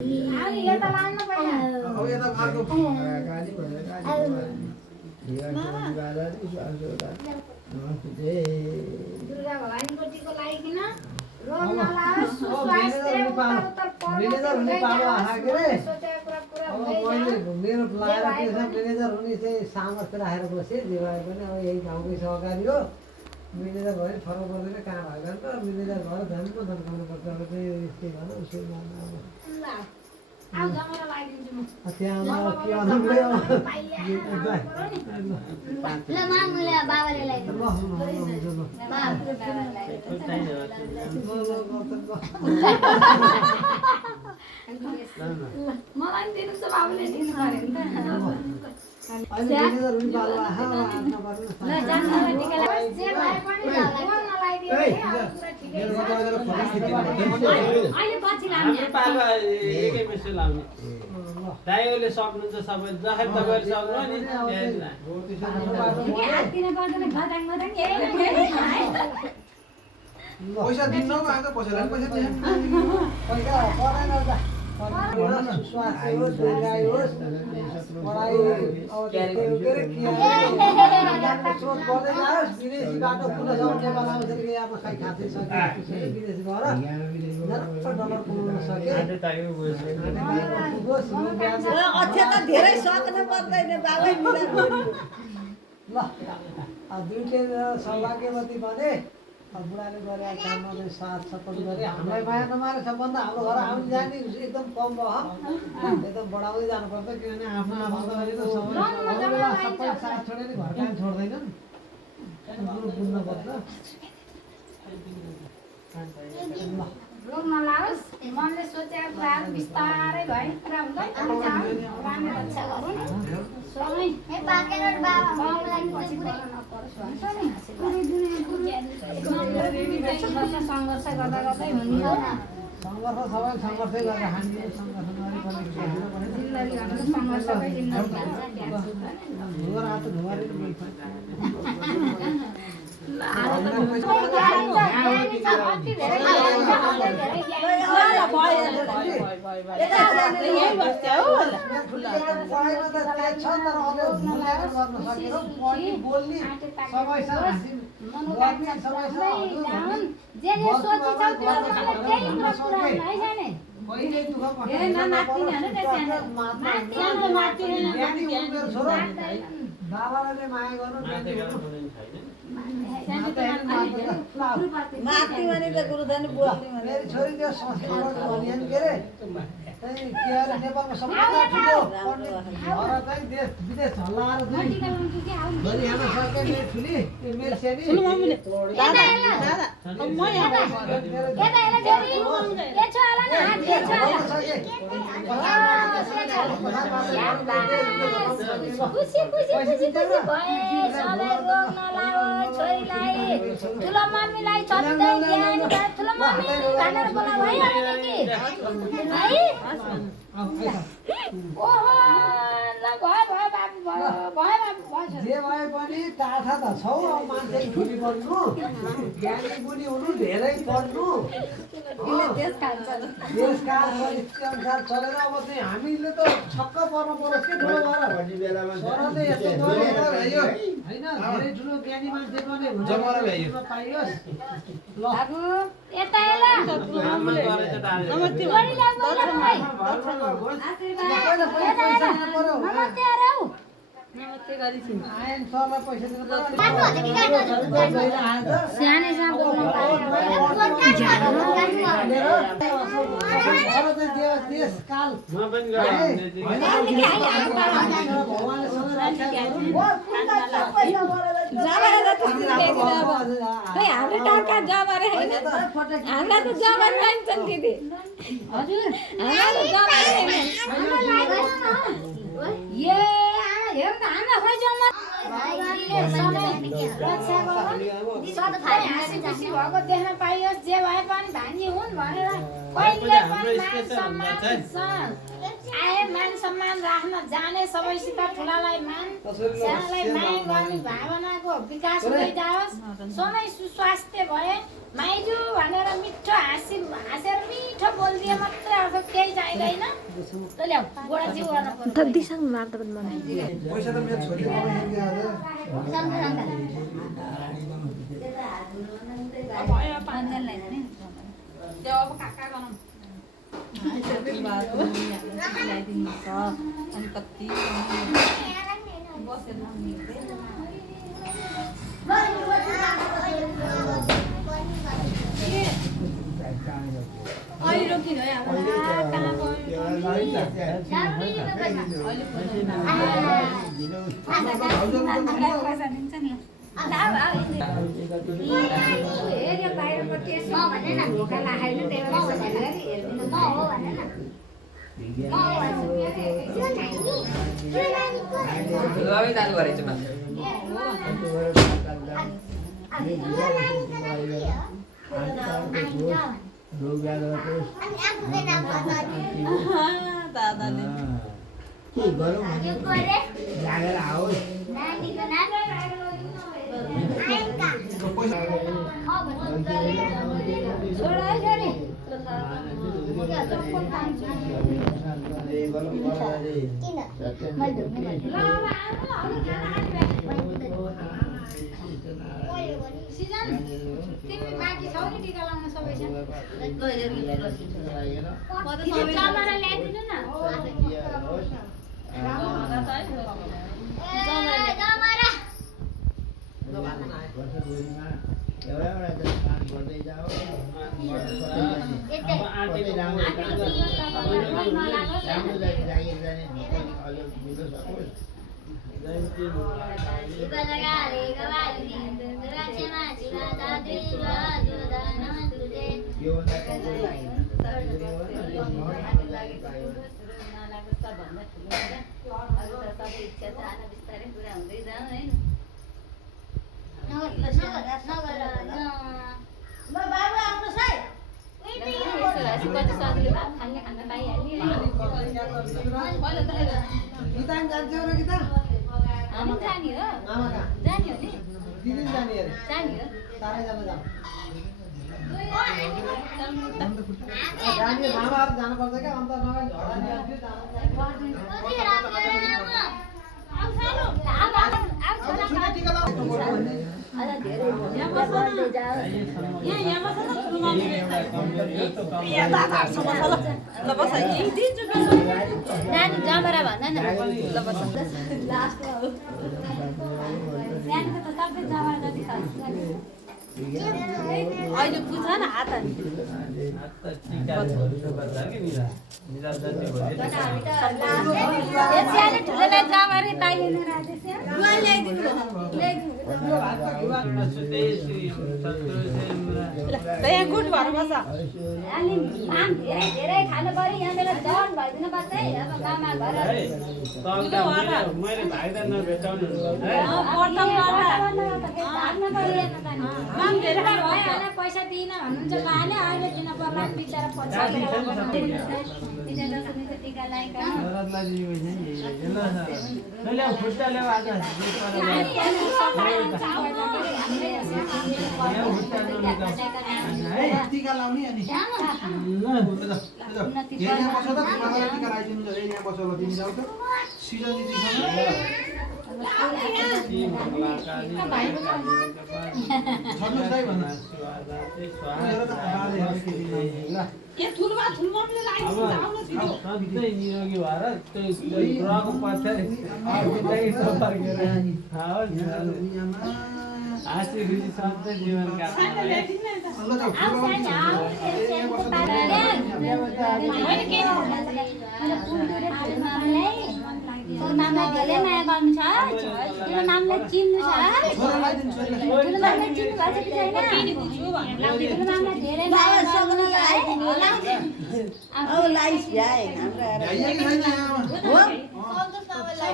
आणि येता लावणं पाहिजे अहो येता मार्ग गाडी भरेर दुर्गा भवानीको टिको लाइकिन रोग नलाओस् सुस्वास्थ्य उतार म्यानेजर हुने पालो आएको रे सोचेको कुरा पुरा अब हुँदैन मैले मेरो लाएर के छ म्यानेजर हुने चाहिँ सामर्थ्य राखेर बसेँ जे भए पनि अब यही गाउँकै सहकारी हो म्यानेजर भयो भने फरक पर्दैन कहाँ भयो भने त म्यानेजर भएर झन् पो धन्काउनु पर्छ अब चाहिँ यस्तै भएर उसै ल आउ जमरा लाइदिन्छु म त्यहाँ के अनुले ल मामुले बाबाले ल्याइदिनु मलाई पनि दिनु छ बाबुले दिनु पर्यो नि त अहिले म्यानेजर हुने पालो आहा आफ्नो पर्नु ल जान्नलाई टिका लाइ जे भए पनि रोग नलाइदियो भने अब कुरा ठिकै छ अहिले पछि लाउने पालो एकै मिसो लाउने दाइले सक्नुहुन्छ सबै जसरी तपाईहरु सक्नु नि हात दिन पर्दैन घटाङ मटाङ पैसा दिनु न आएको पैसा दिनु पैसा परेन त स्वास्थ्य होस् दीर्घायु होस् पढाइ अब के सोच गर्दै जाओस् विदेशी बाटो खुल्न सक्छ नेपाल आउँछ कि यहाँ खाइ खाँदै सके विदेश गएर $1 कमाउन सके अझै त धेरै सक्नु पर्दैन बाबै मिलेर ल दुईले सौभाग्यवती बने बुढाले गरे काममा साथ सपोर्ट गरे हामीलाई माया नमारे सबभन्दा हाम्रो घर आउने जाने एकदम कम भयो एकदम बढाउँदै जानुपर्छ किनभने आफ्नो आफन्तले त सबै साथ छोडेर घर काम छोड्दैनन् कुरो बुझ्नुपर्छ रोग नलाओस् मनले सोचेको कुराहरू बिस्तारै भयो कुरा हुँदैन राम्रो रक्षा गरौँ सबै ए पाकेर बाबा बाबुलाई पछि बोल्न नपरोस् भन्छ नि पुरै दुनियाँ सङ्घर्ष गर्दा गर्दै हुने हो सङ्घर्ष सबै सङ्घर्षै गरेर हामीले सङ्घर्ष गरिपर्ने जिन्दगी भनेको सङ्घर्षकै जिन्दगी ढुङ्गा रातो ढुङ्गाले बाबाले माया गर्नु माथि भने त गुरुधन बोल्ने भने मेरो छोरी त्यो संस्कृत भनिएन के अरे के अरे नेपालमा सबभन्दा ठुलो घर चाहिँ देश विदेश हल्लाएर चाहिँ गरिहाल्न सक्ने मेरो ठुली त्यो मेरो सानी ठुलो मम्मीलाई छप्दै ज्ञान ठुलो मम्मी भनेर बोला भइहाल्यो नि है ओहो ल भयो भयो बाबु भयो भयो बाबु जे भए पनि टाढा त छौ अब मान्छे ठुली बन्नु ज्ञानी पनि हुनु धेरै पढ्नु देशकाल परिस्थिति अनुसार चलेर अब चाहिँ हामीले त छक्क पर्नु परोस् के ठुलो भएर भन्ने बेलामा सरले यस्तो गर्यो हैन धेरै ठुलो ज्ञानी मान्छे बने भने पाइयोस् ल बाबु यता एला आमा गरे त डाले नमस्ते बोलिला भाइ आशीर्वाद यता एला नमस्ते अरौ नमस्ते गरिछि आयन सरलाई पैसा दिनु स्याने सा बोल्न देश काल म पनि गरे भगवानले सधैँ रक्षा गर्नु जमारा त देख्दिन अब खै हाम्रो टाका जमारा हैन हामीलाई त जमारा पाइन्छन् दिदी हजुर हाम्रो जमारा हैन ए हेर त हामीलाई खोइ जम्मा भगवानले सधैँ रक्षा गरून् सधैँ हाँसी खुसी भएको देख्न पाइयोस् जे भए पनि भान्जी हुन् भनेर कहिले पनि मान सम्मान आए मान सम्मान राख्न जाने सबैसित ठुलालाई मान सानालाई माया गर्ने भावनाको विकास हुँदै जाओस् सधैँ सुस्वास्थ्य भए माइजू भनेर मिठो हाँसेर मिठो बोलिदिए मात्रै अर्थ केही चाहिँदैन ल ल्याऊ गोडा जिउ गर्न पर्छ दिसँग मार्दा पनि मलाई पैसा त मेरो छोरीले कमाइसक्यो आज भयो पाँचजना ल्याइदिने त्यो अब काका गरौँ अनि कति बसेर अहिले रोकिनु है अब कहाँ पैसा दिन्छ नि हेऱ्यो बाहिरपट्टि यसो ढोका लाखाइनु त्यही भएर हेरिदिनु म हो भने न चालू गरेको छु दादाले के गरौँ लागेर आओस् छोडा है फेरि सिजन तिमी बाँकी छौ नि टिका लाउन सबैसँग जमरा ल्याइदिनु न जमरा भन न अहिले बुझ न हात ठुलोलाई जमरा ताइदिनु गुड भएर बस्छ धेरै खानु पर्यो यहाँ बेला जन भइदिनु पर्छ है अब काममा घर मैले भाइलाई नभेटाउनु पैसा दिइन भन्नुहुन्छ लाने अहिले दिन पर्ला बिचरा पछाडि टिका लगाएका टिका लाउने अनि यहाँ बस त तिमीलाई टिका लगाइदिनु छ यहाँ बस ल तिमी जाऊ त सिजन दिदीसँग निरोगी भएर ग्रहको पछाडि हाँसी खुसी सधैँ जीवन नामलाई धेरै माया गर्नु छ तिम्रो नामलाई चिन्नु छ तिम्रो नामलाई चिन्नु भएको छ कि छैन तिम्रो नामलाई धेरै माया गर्नु छ है